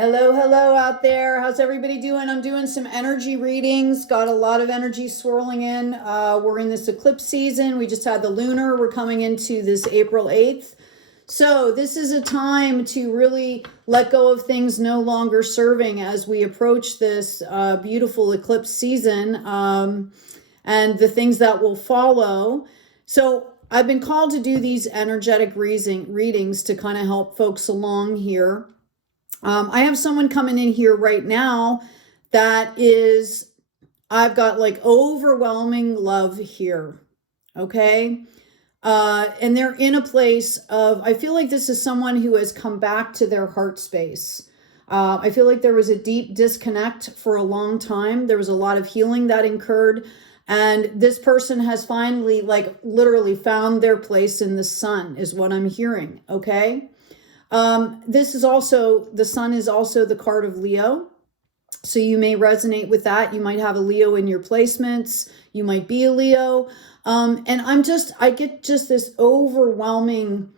Hello, hello out there. How's everybody doing? I'm doing some energy readings. Got a lot of energy swirling in. We're in this eclipse season. We just had the lunar. We're coming into this April 8th. So this is a time to really let go of things no longer serving as we approach this beautiful eclipse season and the things that will follow. So I've been called to do these energetic readings to kind of help folks along here. I have someone coming in here right now that is, I've got like overwhelming love here. Okay. And they're in a place of, I feel like this is someone who has come back to their heart space. I feel like there was a deep disconnect for a long time. There was a lot of healing that occurred. And this person has finally, like, literally found their place in the sun, is what I'm hearing. Okay. This is also, the sun is also the card of Leo. So you may resonate with that. You might have a Leo in your placements. You might be a Leo. And I get just this overwhelming,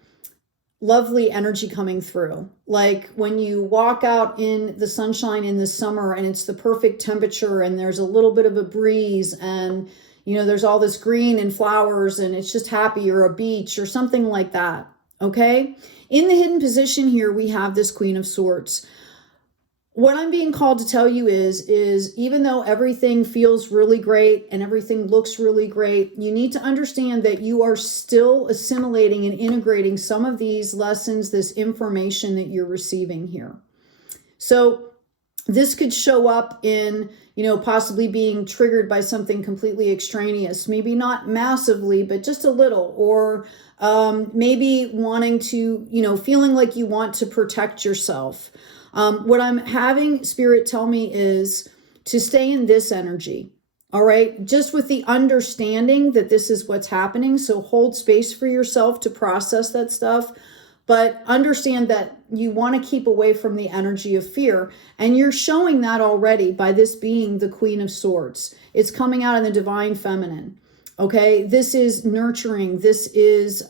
lovely energy coming through. Like when you walk out in the sunshine in the summer and it's the perfect temperature and there's a little bit of a breeze and, you know, there's all this green and flowers and it's just happy, or a beach or something like that. Okay. In the hidden position here, we have this Queen of Swords. What I'm being called to tell you is even though everything feels really great and everything looks really great, you need to understand that you are still assimilating and integrating some of these lessons, this information that you're receiving here. So this could show up in, you know, possibly being triggered by something completely extraneous, maybe not massively, but just a little, or maybe wanting to, you know, feeling like you want to protect yourself. What I'm having Spirit tell me is to stay in this energy. All right. Just with the understanding that this is what's happening. So hold space for yourself to process that stuff, but understand that you want to keep away from the energy of fear. And you're showing that already by this being the Queen of Swords. It's coming out in the divine feminine. Okay. This is nurturing. This is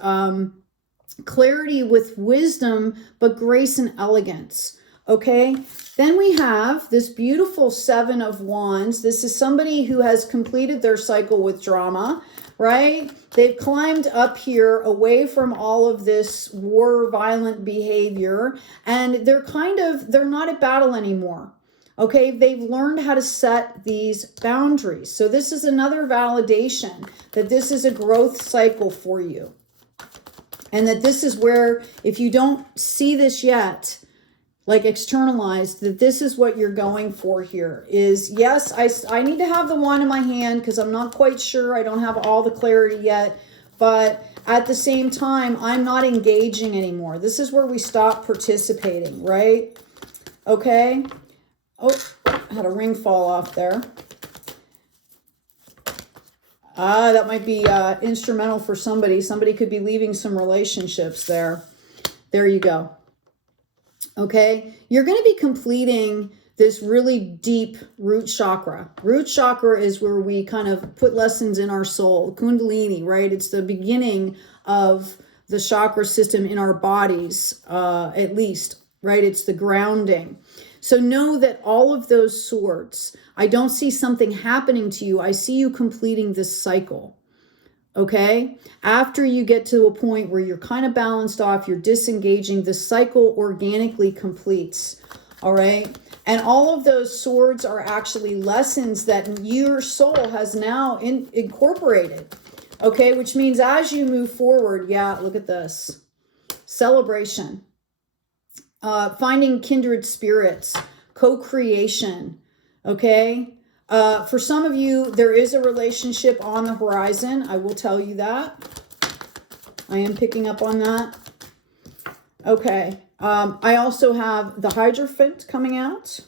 clarity with wisdom, but grace and elegance. Okay, then we have this beautiful Seven of Wands. This is somebody who has completed their cycle with drama, right? They've climbed up here away from all of this war, violent behavior, and they're not at battle anymore. Okay, they've learned how to set these boundaries. So this is another validation that this is a growth cycle for you. And that this is where, if you don't see this yet, like externalized, that this is what you're going for here is, yes, I need to have the wand in my hand because I'm not quite sure. I don't have all the clarity yet, but at the same time, I'm not engaging anymore. This is where we stop participating, right? Okay. Oh, I had a ring fall off there. That might be instrumental for somebody. Somebody could be leaving some relationships there. There you go. Okay, you're going to be completing this really deep root chakra. Root chakra is where we kind of put lessons in our soul. Kundalini, right? It's the beginning of the chakra system in our bodies, at least, right? It's the grounding. So know that all of those swords, I don't see something happening to you. I see you completing this cycle. Okay, after you get to a point where you're kind of balanced off, you're disengaging, the cycle organically completes. All right, and all of those swords are actually lessons that your soul has now incorporated. Okay, which means as you move forward, yeah, look at this celebration, finding kindred spirits, co-creation. Okay. For some of you, there is a relationship on the horizon. I will tell you that. I am picking up on that. Okay. I also have the Hierophant coming out.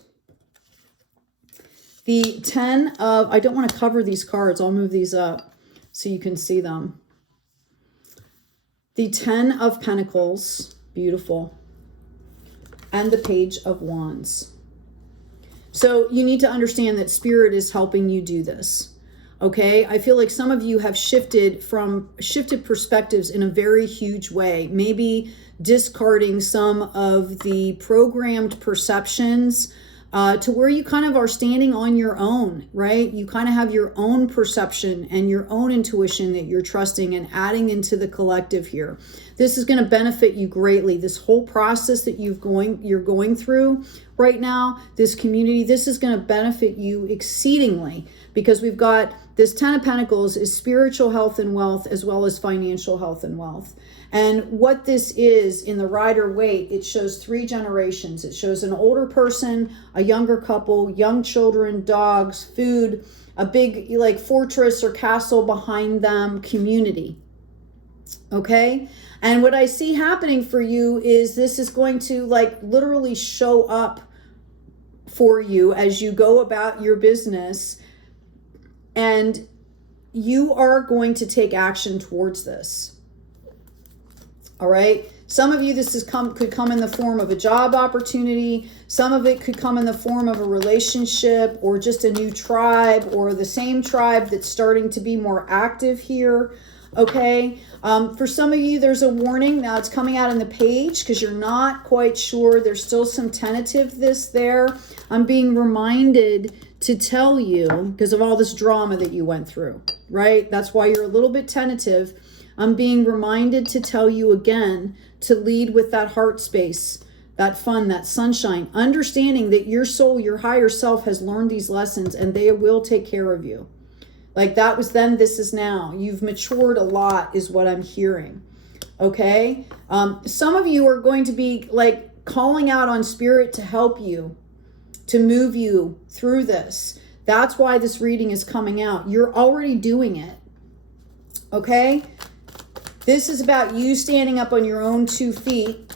The 10 of, I don't want to cover these cards. I'll move these up so you can see them. The 10 of Pentacles, beautiful. And the Page of Wands. So you need to understand that Spirit is helping you do this. Okay, I feel like some of you have shifted perspectives in a very huge way. Maybe discarding some of the programmed perceptions to where you kind of are standing on your own, right? You kind of have your own perception and your own intuition that you're trusting and adding into the collective here. This is going to benefit you greatly. This whole process that you're going through right now, this community, this is going to benefit you exceedingly, because we've got this 10 of Pentacles is spiritual health and wealth, as well as financial health and wealth. And what this is in the Rider-Waite, it shows 3 generations. It shows an older person, a younger couple, young children, dogs, food, a big like fortress or castle behind them, community. Okay? And what I see happening for you is this is going to like literally show up for you as you go about your business, and you are going to take action towards this. All right. Some of you, this could come in the form of a job opportunity. Some of it could come in the form of a relationship, or just a new tribe, or the same tribe that's starting to be more active here. Okay. For some of you, there's a warning. Now it's coming out in the page because you're not quite sure. There's still some tentativeness there. I'm being reminded to tell you, because of all this drama that you went through, right? That's why you're a little bit tentative. I'm being reminded to tell you again to lead with that heart space, that fun, that sunshine, understanding that your soul, your higher self has learned these lessons and they will take care of you. Like that was then, this is now. You've matured a lot is what I'm hearing. Okay. Some of you are going to be like calling out on spirit to help you, to move you through this. That's why this reading is coming out. You're already doing it. Okay. This is about you standing up on your own 2 feet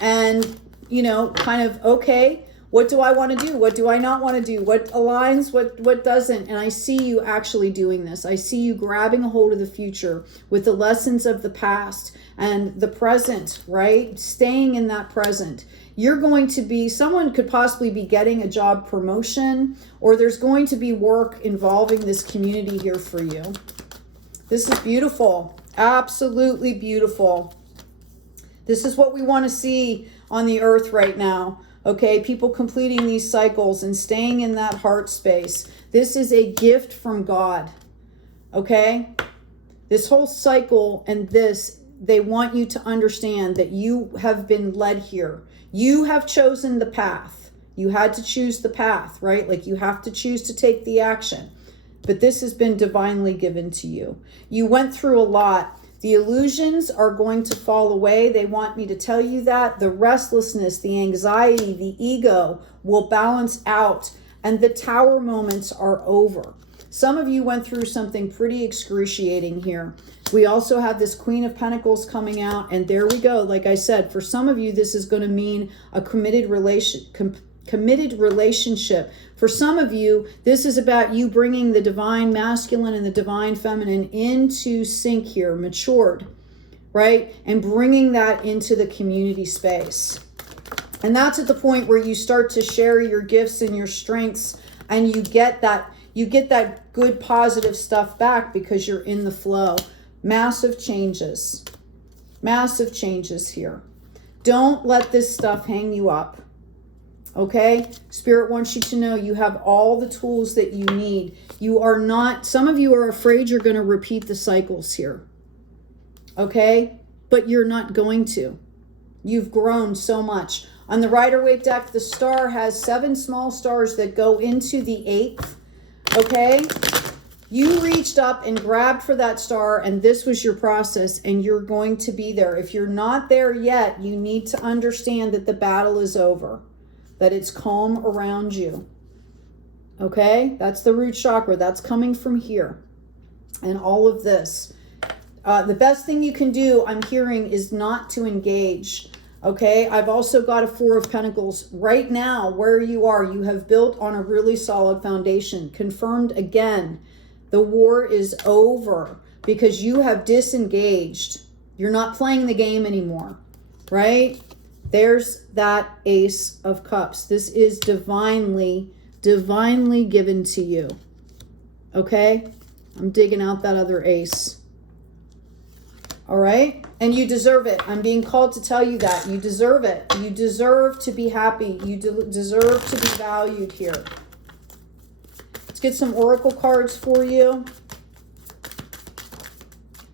and, you know, kind of, okay, what do I want to do? What do I not want to do? What aligns? What doesn't? And I see you actually doing this. I see you grabbing a hold of the future with the lessons of the past and the present, right? Staying in that present. You're going to be, someone could possibly be getting a job promotion, or there's going to be work involving this community here for you. This is beautiful. Absolutely beautiful. This is what we want to see on the earth right now. Okay, people completing these cycles and staying in that heart space. This is a gift from God. Okay, this whole cycle and this, they want you to understand that you have been led here. You have chosen the path. You had to choose the path, right? Like you have to choose to take the action. But this has been divinely given to you. You went through a lot. The illusions are going to fall away. They want me to tell you that. The restlessness, the anxiety, the ego will balance out, and the tower moments are over. Some of you went through something pretty excruciating here. We also have this Queen of Pentacles coming out, and there we go. Like I said, for some of you, this is going to mean a committed relationship. For some of you, this is about you bringing the divine masculine and the divine feminine into sync here, matured, right? And bringing that into the community space. And that's at the point where you start to share your gifts and your strengths, and you get that good positive stuff back because you're in the flow. Massive changes here. Don't let this stuff hang you up. Okay, Spirit wants you to know you have all the tools that you need. You are not, some of you are afraid you're going to repeat the cycles here. Okay, but you're not going to. You've grown so much. On the Rider-Waite deck, the star has 7 small stars that go into the 8th. Okay, you reached up and grabbed for that star, and this was your process, and you're going to be there. If you're not there yet, you need to understand that the battle is over. That it's calm around you. Okay, that's the root chakra. That's coming from here. And all of this. The best thing you can do, I'm hearing, is not to engage. Okay, I've also got a 4 of Pentacles. Right now, where you are, you have built on a really solid foundation. Confirmed again, the war is over because you have disengaged. You're not playing the game anymore, right? There's that Ace of Cups. This is divinely given to you. Okay? I'm digging out that other ace. All right? And you deserve it. I'm being called to tell you that. You deserve it. You deserve to be happy. You deserve to be valued here. Let's get some oracle cards for you.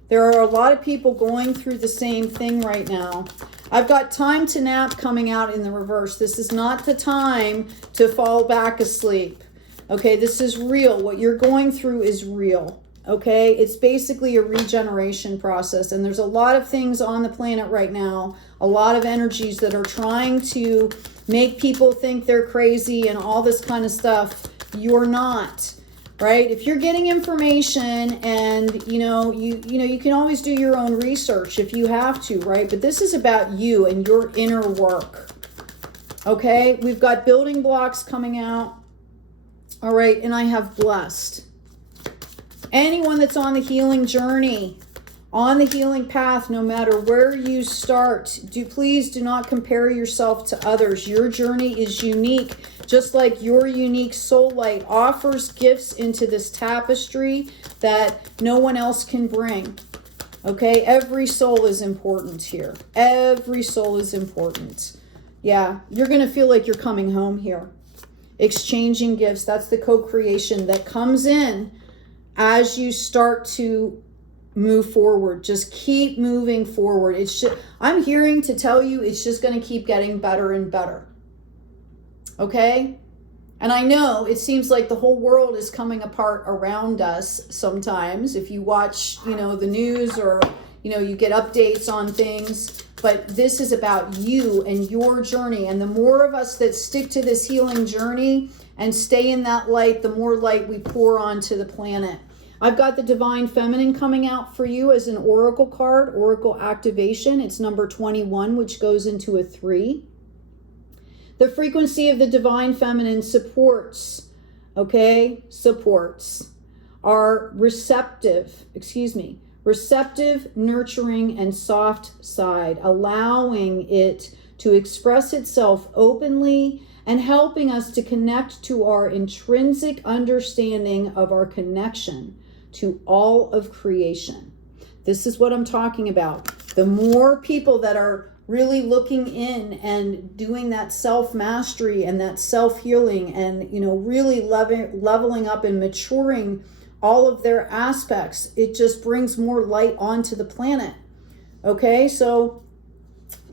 There are a lot of people going through the same thing right now. I've got time to nap coming out in the reverse. This is not the time to fall back asleep. Okay, this is real. What you're going through is real. Okay, it's basically a regeneration process. And there's a lot of things on the planet right now, a lot of energies that are trying to make people think they're crazy and all this kind of stuff. You're not. Right? If you're getting information and, you can always do your own research if you have to, right? But this is about you and your inner work. Okay? We've got building blocks coming out. All right. And I have blessed. Anyone that's on the healing journey, on the healing path, no matter where you start, please do not compare yourself to others. Your journey is unique. Just like your unique soul light offers gifts into this tapestry that no one else can bring. Okay? Every soul is important here. Every soul is important. Yeah, you're going to feel like you're coming home here. Exchanging gifts. That's the co-creation that comes in as you start to move forward. Just keep moving forward. I'm hearing to tell you it's just going to keep getting better and better. Okay? And I know it seems like the whole world is coming apart around us sometimes. If you watch, the news or, you get updates on things. But this is about you and your journey. And the more of us that stick to this healing journey and stay in that light, the more light we pour onto the planet. I've got the Divine Feminine coming out for you as an oracle card, oracle activation. It's number 21, which goes into a 3. The frequency of the Divine Feminine supports our receptive, nurturing, and soft side, allowing it to express itself openly and helping us to connect to our intrinsic understanding of our connection to all of creation. This is what I'm talking about. The more people that are really looking in and doing that self-mastery and that self-healing and, really leveling up and maturing all of their aspects, it just brings more light onto the planet. Okay, so,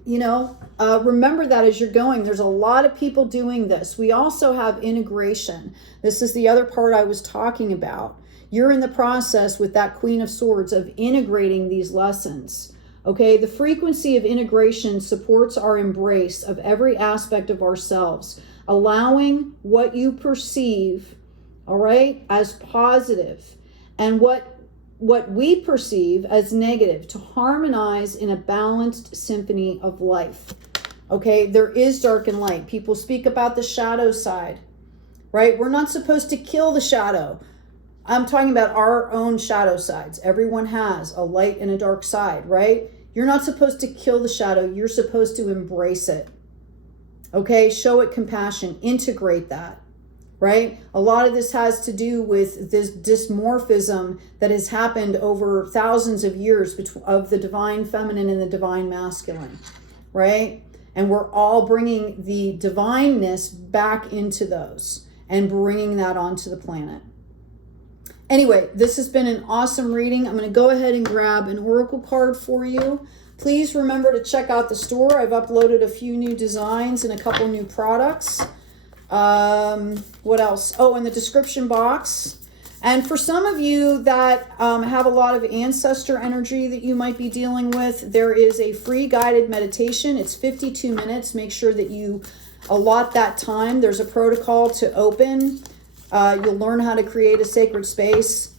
remember that as you're going. There's a lot of people doing this. We also have integration. This is the other part I was talking about. You're in the process with that Queen of Swords of integrating these lessons. Okay, the frequency of integration supports our embrace of every aspect of ourselves, allowing what you perceive, all right, as positive and what we perceive as negative to harmonize in a balanced symphony of life. Okay, there is dark and light. People speak about the shadow side, right? We're not supposed to kill the shadow. I'm talking about our own shadow sides. Everyone has a light and a dark side, right? You're not supposed to kill the shadow. You're supposed to embrace it. Okay? Show it compassion. Integrate that, right? A lot of this has to do with this dysmorphism that has happened over thousands of years of the divine feminine and the divine masculine, right? And we're all bringing the divineness back into those and bringing that onto the planet. Anyway, this has been an awesome reading. I'm going to go ahead and grab an oracle card for you. Please remember to check out the store. I've uploaded a few new designs and a couple new products. What else? Oh, in the description box. And for some of you that have a lot of ancestor energy that you might be dealing with, there is a free guided meditation. It's 52 minutes. Make sure that you allot that time. There's a protocol to open. You'll learn how to create a sacred space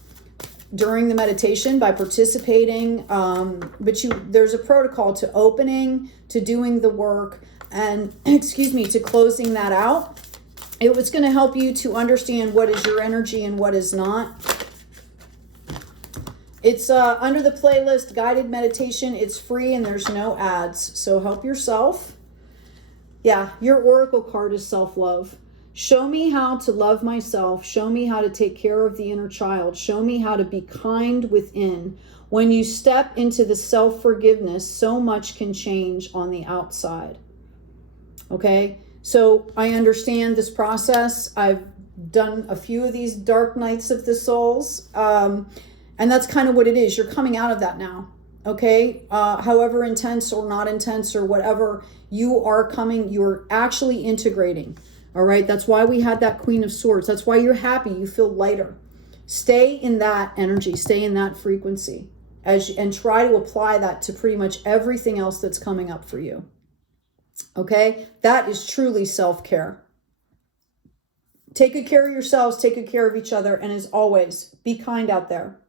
during the meditation by participating. But there's a protocol to opening, to doing the work, and to closing that out. It was going to help you to understand what is your energy and what is not. It's under the playlist guided meditation. It's free and there's no ads. So help yourself. Yeah, your oracle card is self-love. Show me how to love myself. Show me how to take care of the inner child. Show me how to be kind within. When you step into the self-forgiveness, so much can change on the outside. Okay? So I understand this process. I've done a few of these dark nights of the souls. And that's kind of what it is. You're coming out of that now. Okay? However intense or not intense or whatever, you're actually integrating. All right? That's why we had that Queen of Swords. That's why you're happy. You feel lighter. Stay in that energy. Stay in that frequency. And try to apply that to pretty much everything else that's coming up for you. Okay? That is truly self-care. Take good care of yourselves. Take good care of each other. And as always, be kind out there.